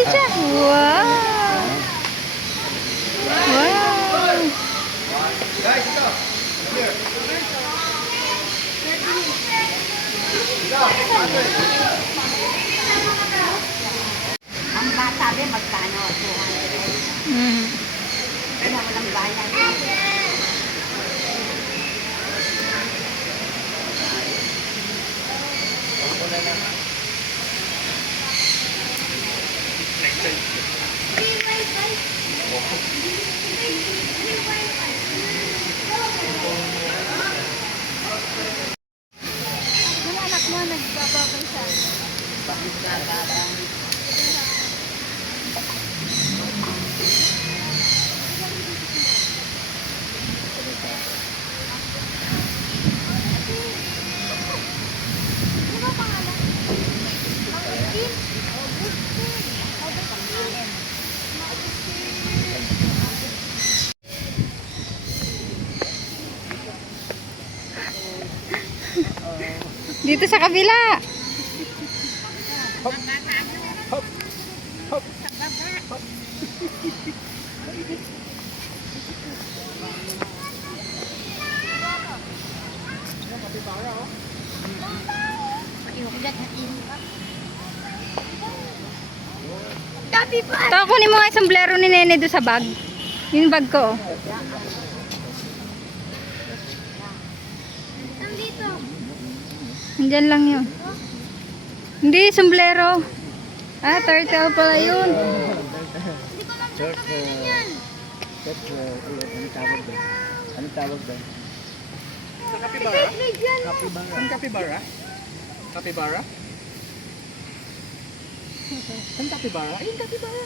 Hindi siya. Wow. Wow. Guys, ito. Here. Ang bata ba magkano? 200. Ano walang bayan? Ano anak mo? Nagbababay siya. Bakit nagabang? Dito sa kabila. Ito, kunin mo nga yung sombrero ni Nene doon sa bag. Yung bag ko. Nandyan lang yun. Hindi, sombrero. Ah, turtle pala yun. Anong tawag doon? Kapibara? Kapibara? Kapibara? Kapibara? Ang kapibara? Ayun, kapibara.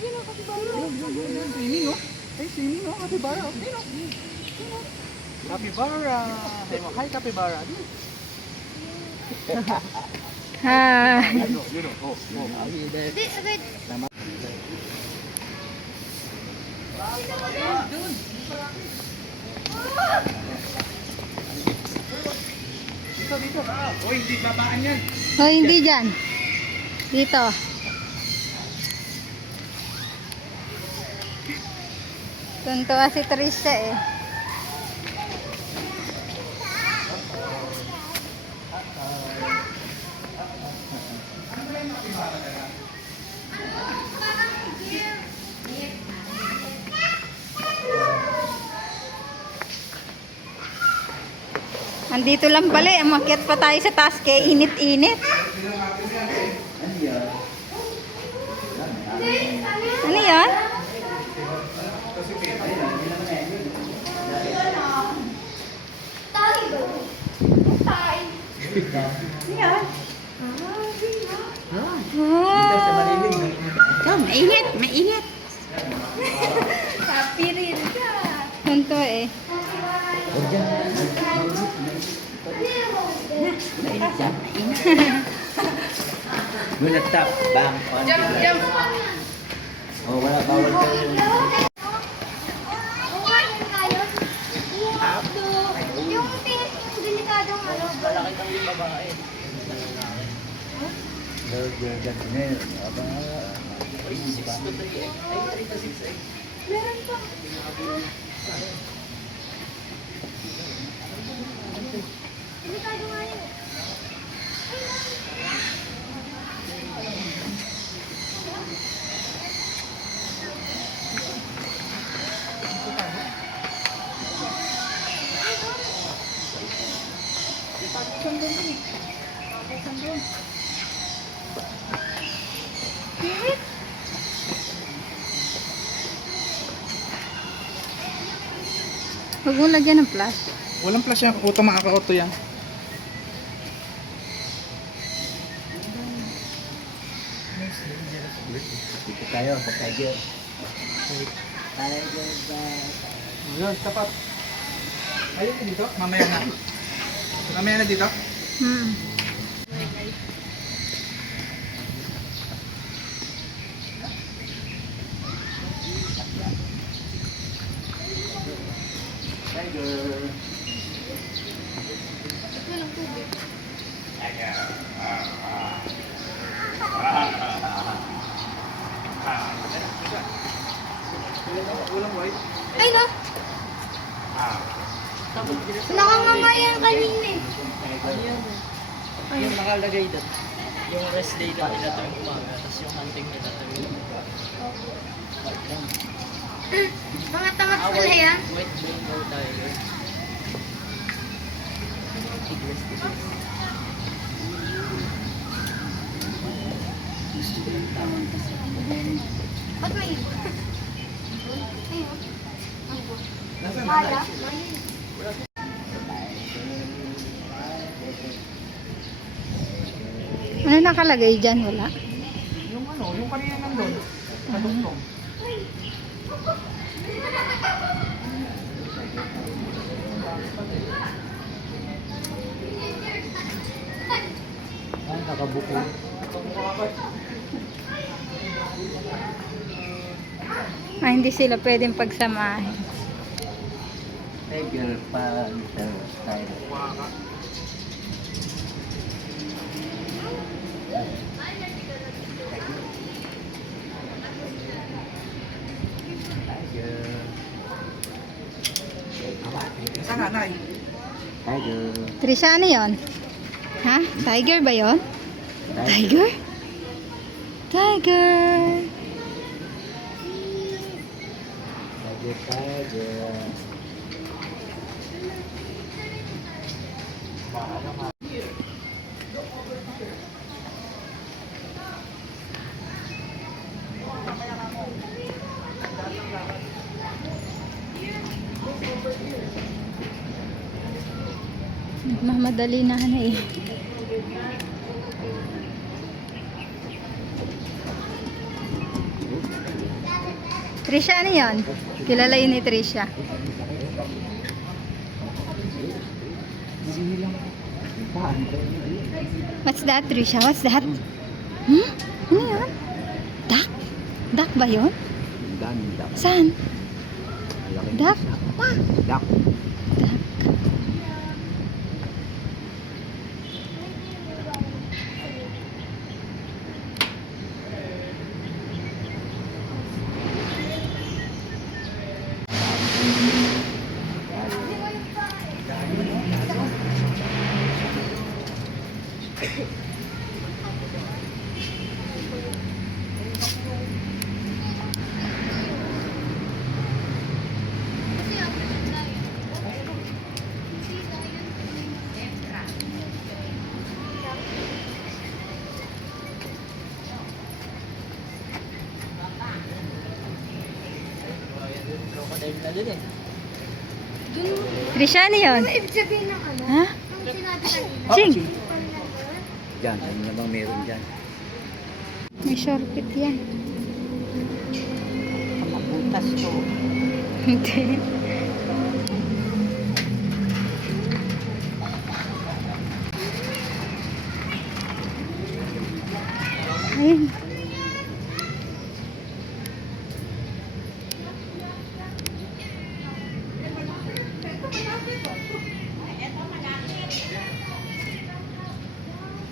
Ayun o, kapibara. Swimming o. Ay, swimming o, kapibara. Ayun o. Kapibara. Hi, kapibara. Ha. Yun o. Oh. Dito. Oh, hindi babaan yan. O, hindi dyan. Dito. Tuntua si Trisha eh. Andito lang pala eh. Umakyat pa tayo sa taas kaya init-init. Ano yan? Ano yan? Ito, mainit, mainit. Happy rin ka. Tunto eh. Mainit yan, mainit. Gonna tap, bang, on. Jump. Oh, wala bawal kayo. Yung delikadong ano. Malaki kang babae. Meron pa. Delikado nga yun. Huwag mo lagyan ng plus. Walang flash yan. Auto, makaka-auto yan. Dito tayo, sa tiger. Tiger ba? Yun, tapat. Ayun dito, mamaya na. Mamaya na dito. Tiger. Walang white. Ay, no? Nakanganga yan kanina eh. Yung nakalagay doon. Yung rest day doon nila tuwing umaga. Tapos yung hunting nila tuwing Mga tamat pala yan. white Bengal tiger. Ba't may iba? Ayun. Nasaan? Kala? Ano nakalagay dyan? Wala. Yung ano, yung kanina nandun. Kadugtong. Ah, nakabuko. Hindi sila pwedeng pagsamahin. Tiger Panther style. Saan nanay? Tiger. Trisha, ano yun? Ha? Tiger ba yun? Tiger? Tiger! Tiger. Mamadali na eh. Trisha, ano yun? Kilala yun ni Trisha. What's that, Trisha? What's that? Hmm? Ano yun? Duck? Duck ba yun? Ganda. Saan? Duck? Duck. Duck. Crocodile na din eh. Trisha, ano yun? Ano ibig sabihin ng ano? Ha? Ang sinabi kanina? Ching! Diyan, ano na bang meron dyan? May shortcut yan. Butas to. Hindi. Ayun.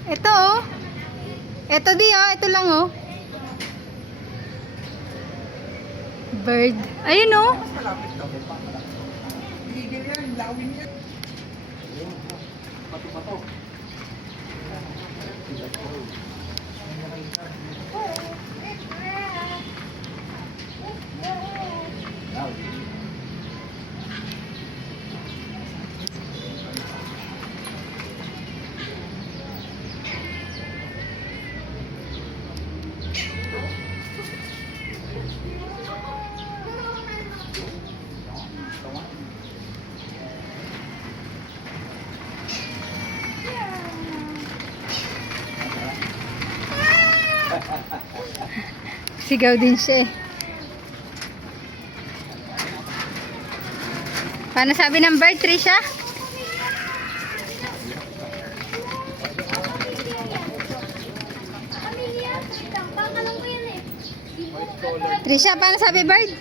Ito oh. Ito di oh. Ito lang oh. Bird. Ayun oh. Malapit daw. Tigil yan, lawin yan. Pato-pato. Sigaw din siya eh. Paano sabi ng bird, Trisha? Amelia, pangkalang ko yan eh. Trisha, paano sabi bird?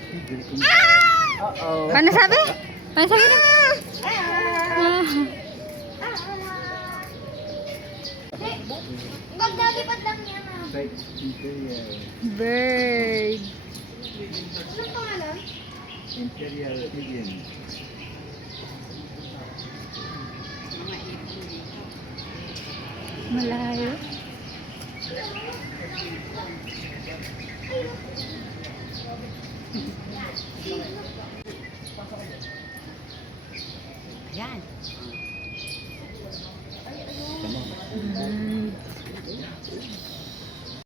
Uh-oh. Paano sabi? Paano sabi ng... Magdalipad lang yan ah. Bird. Anong pangalan? Imperial Alien. Mga ipon dito. Malayo. Ayan.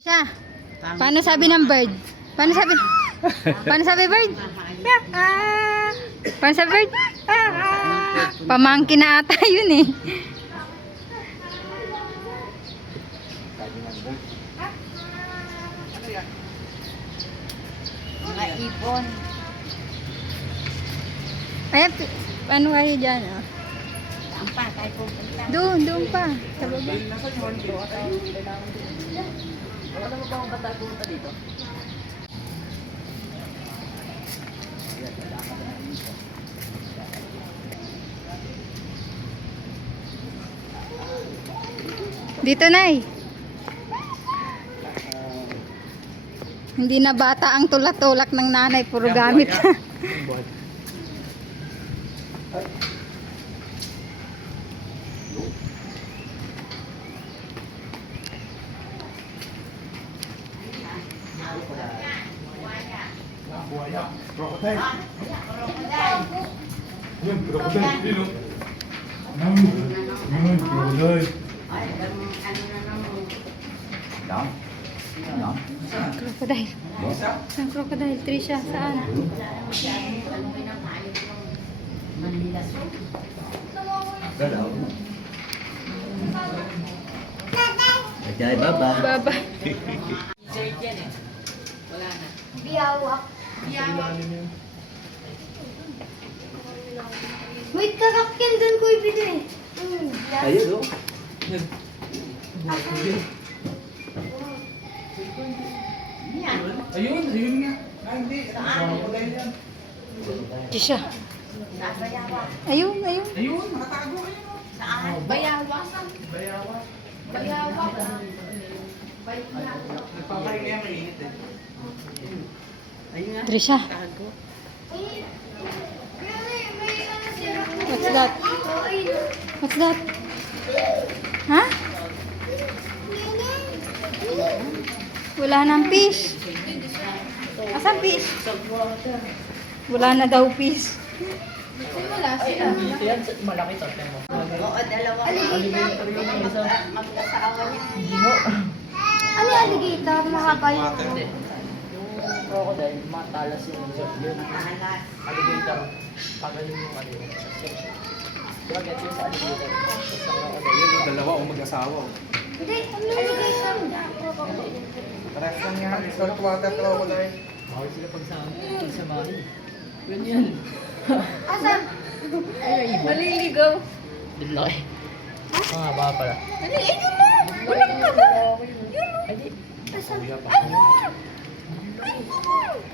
Siya. Paano sabi ng bird? Paano sabi? Paano sabi bird? Ah! Paano sabi bird? Ah! Pamangkin na ata yun eh. Mga ipon. Ayan, paano kayo dyan? Oh? Saan pa tayo pupunta? Doon pa. Sa baba. Alam mo ba kung ba't tayo pumunta dito? Dito, Nay. Hindi na bata ang tulak-tulak ng nanay. Puro gamit. Buaya. Crocodile. Yun, crocodile. Yun, oh. Yun, crocodile. Ay, ano na naman. Dam. Dam. Crocodile. Saan crocodile? Trisha, saan? Manila. Dalaw. Okay, bye-bye. Baba. Jade yan eh. Wala na. Biyawak. Wait, kakakyan doon ko ibigay. Ayun, oh. Ayun, ayun nga. Ah, hindi. Crocodile yan. Trisha. Ayun, ayun. Ayun, nakatago. Ayun, oh. Saan? Bayawa. Bayawa. Bayawa. Nagpapahinga yan, mainit eh. Ayun nga. Trisha. Tago. What's that? What's that? Ha? Wala nang fish. Asan fish? Wala na daw fish. Dito yan, malaki to. Tingnan mo. Oo, dalawa. Alligator yung isa. Mag-asawa niya. Gingo. Ano yung alligator? Mahaba yung Hindi. Yung crocodile, matalas yung yun. Mahalas. Alligator. Pagaling yung ano yun. Diba get yun sa alligator? Sa crocodile. Ayun, oh, dalawa o mag-asawa. oh. Hindi, ano yung alligator? Parehas lang yan. Saltwater crocodile. Bawal sila pagsamahin. Yun yan. Asan? Maliligaw. Dilaki. Ah, baka pala. Walang ka ba? Ay, di.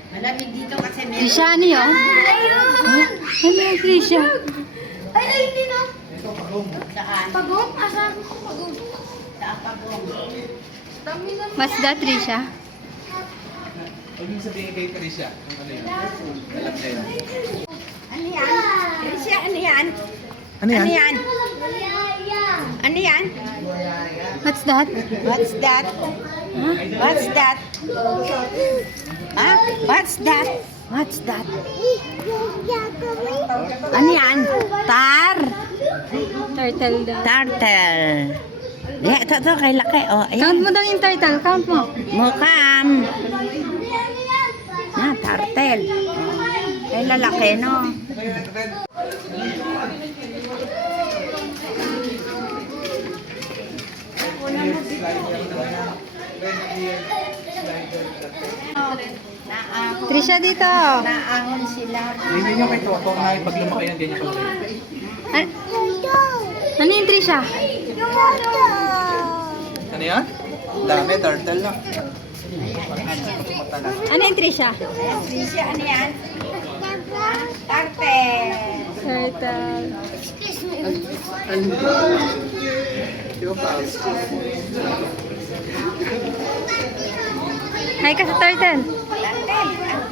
Malamig dito kasi meron. Trisha, ano yun? Ano yung Trisha? Ay, hindi na. Saan? Pagong? Asan? Pagong. Saan pagong? Dami na. What's that, Trisha? Huwag yung sabihin kay Trisha. Kung ano yun. Alam niya yun. Ano yan? Alicia, ano yan? Ano yan? Ano yan? Yeah. Ano yan? What's that? What's that? What's that? Ha? What's that? What's that? Ano yan? Turtle daw. Turtle. Yeah, ito kay laki. Oh, Count ayan. mo daw yung turtle. Count mo. Mukam. Ah, turtle. Ay, lalaki, no? Trisha, dito. Naahon sila. Hindi nyo kay Toto na pag lumaki yan, ganyan kalaki. An- ano yung Trisha? Ano yan? Dami, turtle lang. Ano yung Trisha? Alicia, ano yan? Turtle. Turtle. Yung pa. Hi ka sa turtle. Turtle.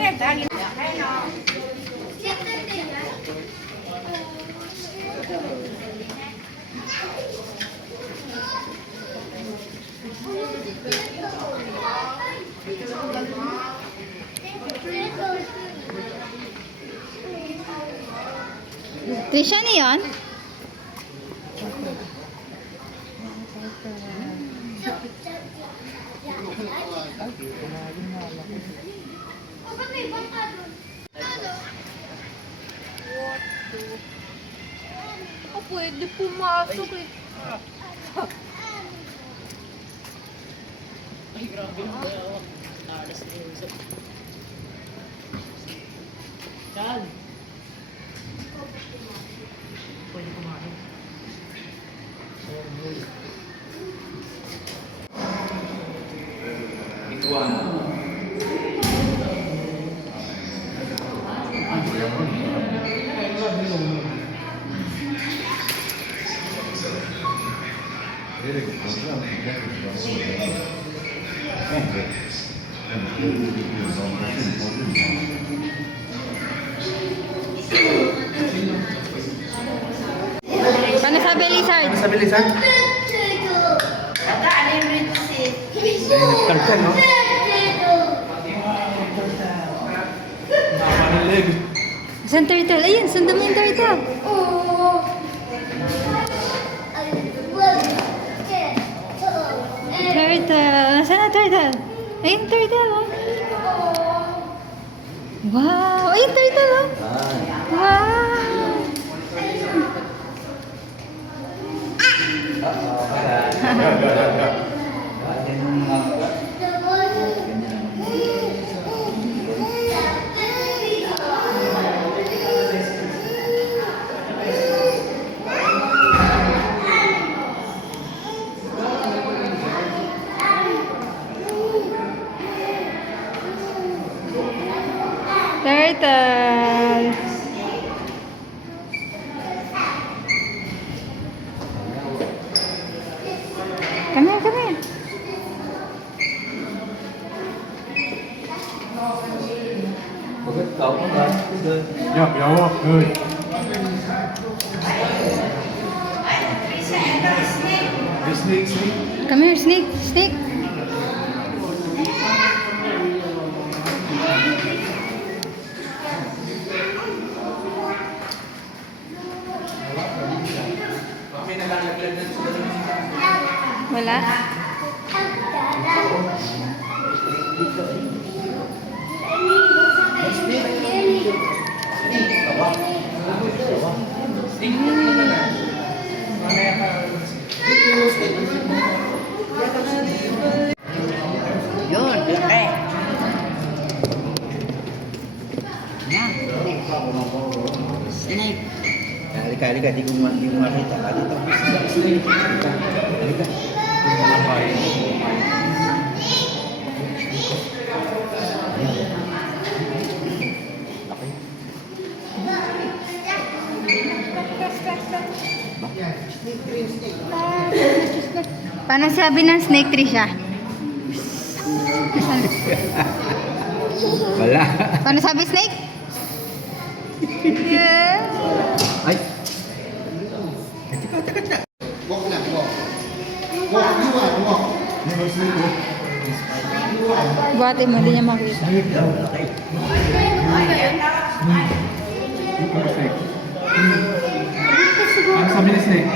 Trisha, ano yun? Bakit may bangka doon? Ako pwede pumasok eh. Ay, grabe yung bayawak. Alas na yun. Chad! Pwede kumain. Paano sabi, Lizard? Ano sabi, Lizard? Ata, ano yung rin kasi? Nagtartan, no? Nakapanilig. Saan turtle? Ayun, sundan mo yung turtle. Turtle. Saan na turtle? Ayun, turtle. Oh. Wow. Ayun, turtle. Oh. Wow. Turtle. Come here, come here. Yeah, yeah, good. Snake. Come here, snake. Snake. Wala. Yun, eh. Yan. Snake. Halika, di ko makita. Halika. Paano sabi ng snake, Trisha? Wala. Paano sabi snake? Yeah. Ay. Buhatin mo, hindi niya makita. Paano sabi ni Snake?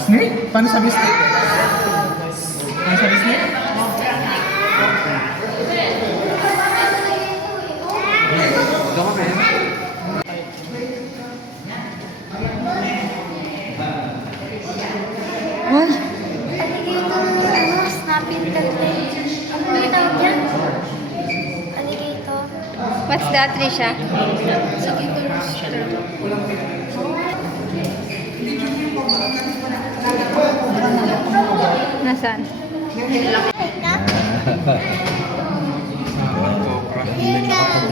Snake? Paano sabi Snake? Paano sabi Snake? Ito ka, man. Hoy, Alligator, snapping turtle. Ano yung tawag yan? Alligator. what's that, Trisha? Nasaan?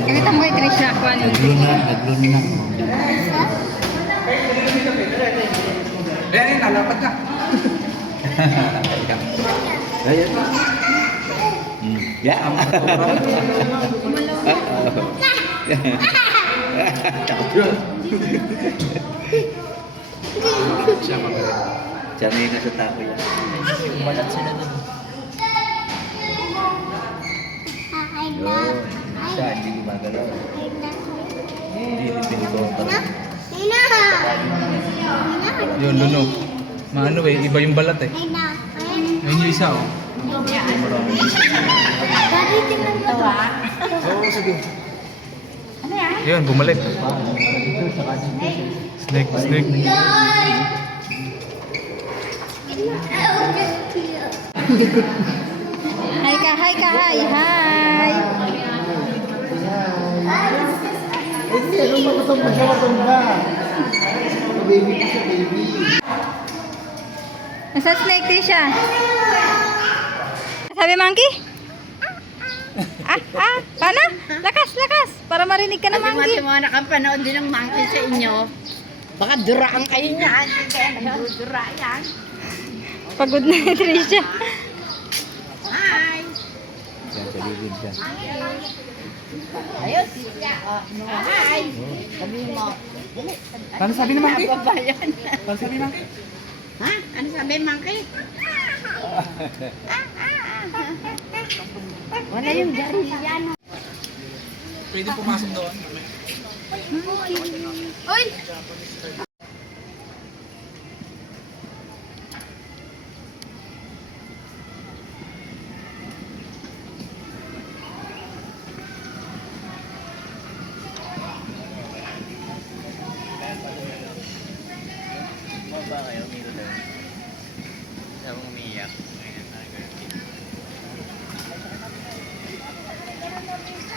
Nakita mo kay Trisha kung ano. Nagluna. Eh, nalapad ka. Ayan. Yeah. Takot yun. Siya magaling. Sanay na sa tako yan. Balat sila nun. Yun. Siya, hindi gumagalaw. Hindi pinikontra. Yun, Luno. Maano eh, iba yung balat eh. Ayun yung isa oh. Oo, sige. Yun, bumalik. Snake, snake. Hi ka, hi ka, hi, hi. Nasa snake din siya. Sabi monkey? Paano? Lakas, lakas. Para marinig ka na monkey. Kasi mga nakapanood din ng monkey sa inyo. Baka duraan kayo niyan. Kaya nagdudura yan. Pagod na ni Trisha. Hi! Siya, sa bibig siya. Ayun, siya. Oh, hi! Sabihin mo. Ano sabi ni Monkey? Babayan. Ano sabi ni Monkey? Ha? Ano sabi, monkey? Wala yung gari yan. Pwede pumasok doon. Uy! Baba kayo, miro lang. Sabi mo umiiyak.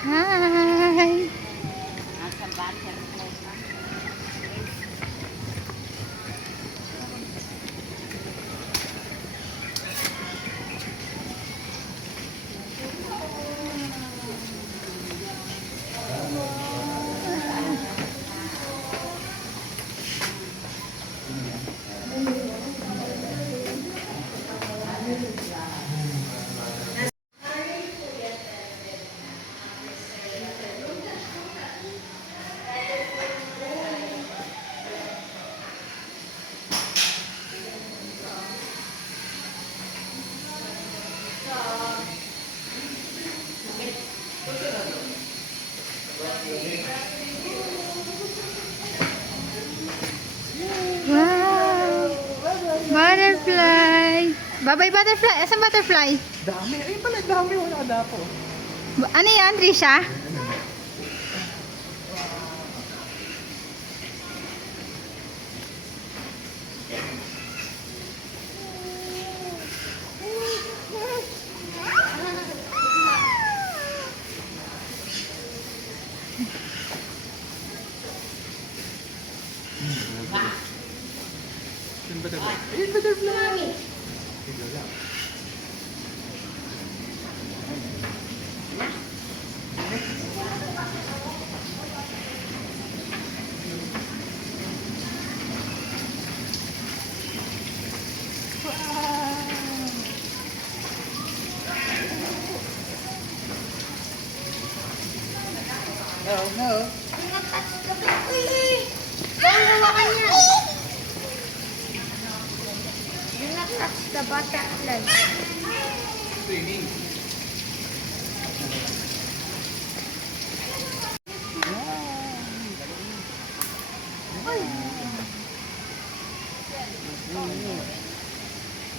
Hi. Wow. Butterfly. Bye-bye butterfly. Asan butterfly? Dami. Ayun pala, dami. Wala ka dapo. Ano yan, Trisha? Ayun, butterfly. Ayun, butterfly. That's the butterfly.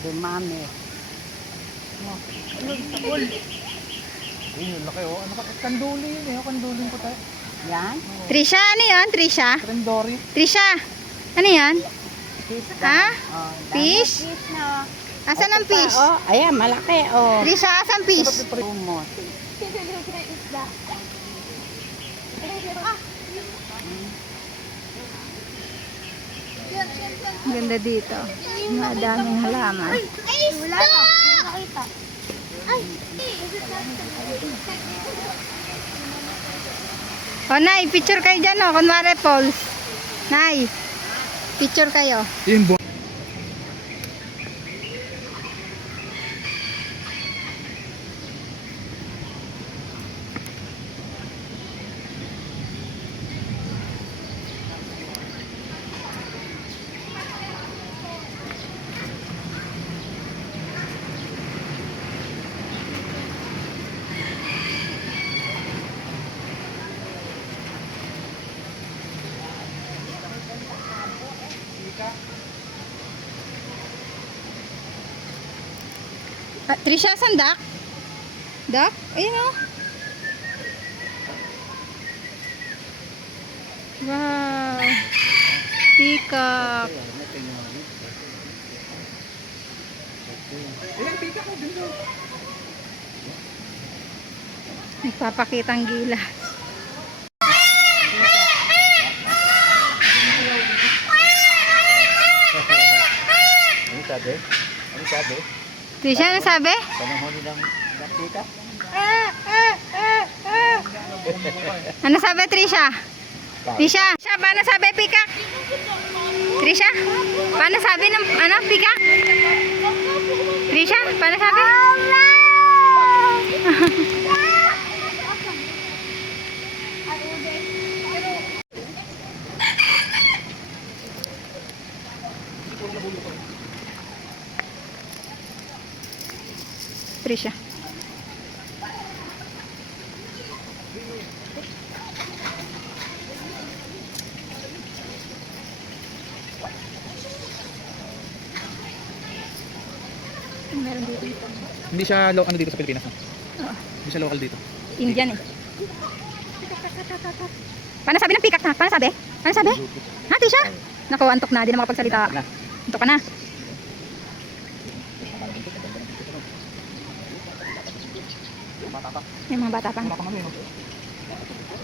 Dumami. Ayun, laki oh. Ano ka? Kanduli yun eh. Kanduling ko tayo. Yan. Trisha, ano yan, Trisha? Trendori. Trisha, ano yan? Fish Ha? Oh, Fish? Fish na. Asan ang fish? Oh, ayan, malaki. Oh. Trisha, asan fish? Umot. Ganda dito. Madaming halaman. Ay, wala na. Nakita. Ay, O, Nay, picture kayo dyan, o. Kunwari, Pauls. Nay, picture kayo. Yun, Trisha, saan duck? Duck? Ayun o. Wow. Peacock. Ayan, pika ko din daw. Nagpapakitang gilas. Ano sabi? Ano sabi? Trisha, ano sabi? Panahon nilang nakita? Ano sabi, Trisha? Trisha, paano sabi, Peacock? Trisha, paano sabi ng, ano, Peacock? Trisha, paano sabi? Trisha. Meron dito. Hindi siya ano dito sa Pilipinas. No? Oo. Hindi siya local dito. Indian eh. Paano sabi ng peacock na? Paano sabi? Paano sabi? Ha, Trisha? Naku, antok na. Di na makapagsalita. Antok ka na. Yung mga bata pa. Wala pang ano yun.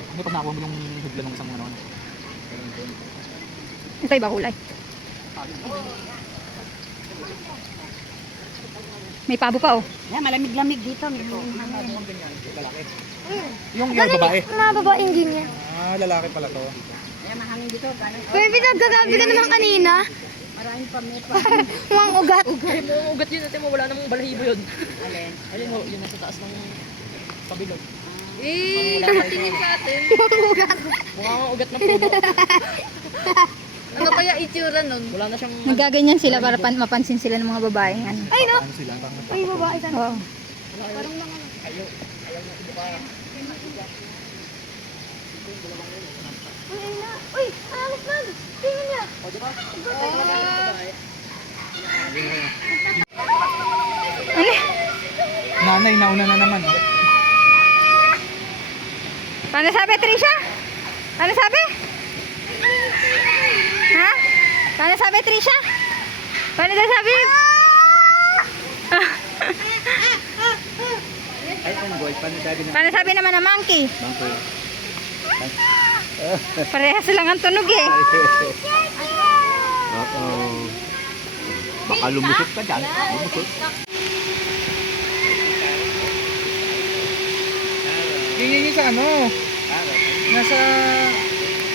Ano pag nakuha mo yung higla ng isang ano? Ito iba kulay. May pabo pa oh. Yan, malamig-lamig dito. Yung babae. Mga babaeng ganyan. Ah, lalaki pala to. Ayan, mahangin dito. Kuya, pinagkagabi ka naman kanina. Maraming pamepa. Mga ugat. Ugat yun natin mo, wala namang balahibo yun. Alin? Alin ho, yun nasa taas ng pabilog. Eh, Tingin sa atin. Mga ugat. Mukha nga ugat na puno. ano kaya itsura nun? Wala na siyang... Nagaganyan sila para mapansin sila ng mga babaeng ano. Ay, no. Ano sila? Parang Ay, babae ka. Oo. Uy, ay na. Uy, alis man. Tingin niya. Ano? nanay, nauna na naman. Oh. Paano sabi, Trisha? Paano sabi? Ha? Paano sabi, Trisha? Paano daw sabi? Ay, ano boy, paano sabi na? Paano sabi naman ng monkey? Bangko. Parehas lang ang tunog eh. Oo. Baka lumusot ka dyan. Lumusot. Yung sa ano? Nasa...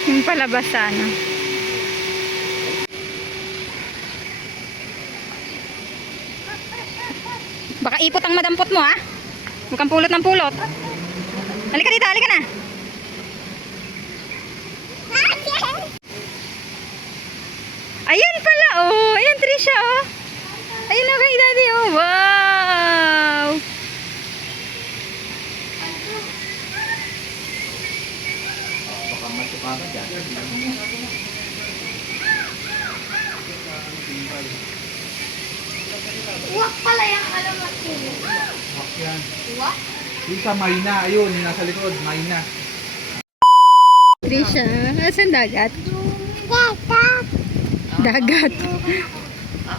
Yung palabas sa ano. Baka ipot ang madampot mo ha. Huwag kang pulot ng pulot. Halika dito, halika na. Ayan pala oh. Ayan Trisha oh. Ayun na kay daddy oh. Wow. Baka matuka ka dyan. Uwak pala yung alamat niya. Yan. Uwak? Yung sa Mayna, ayun, nasa likod, Mayna. Trisha, asan dagat? Dagat.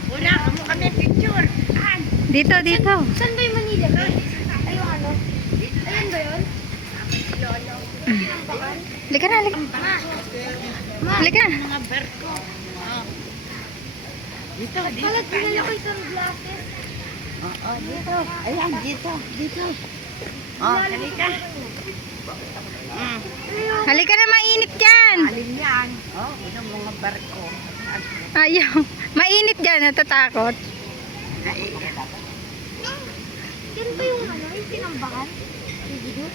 Wala, kamo kami picture. Dito, dito. Saan ba yung Manila? Ay, yung ano? Ayan ba yun? Tinambakan? Halika na, halika. Halika na. Mga barko. Dito, dito. Kalat pinala ko yung sunglasses. Oo, dito. Ayan, dito. Dito. Oh, halika. Halika na, mainit dyan. Alin yan? Oh, yung mga barko. Ayaw. Mainit dyan, natatakot. Yan ba yung ano? Yung tinambakan? Yung video?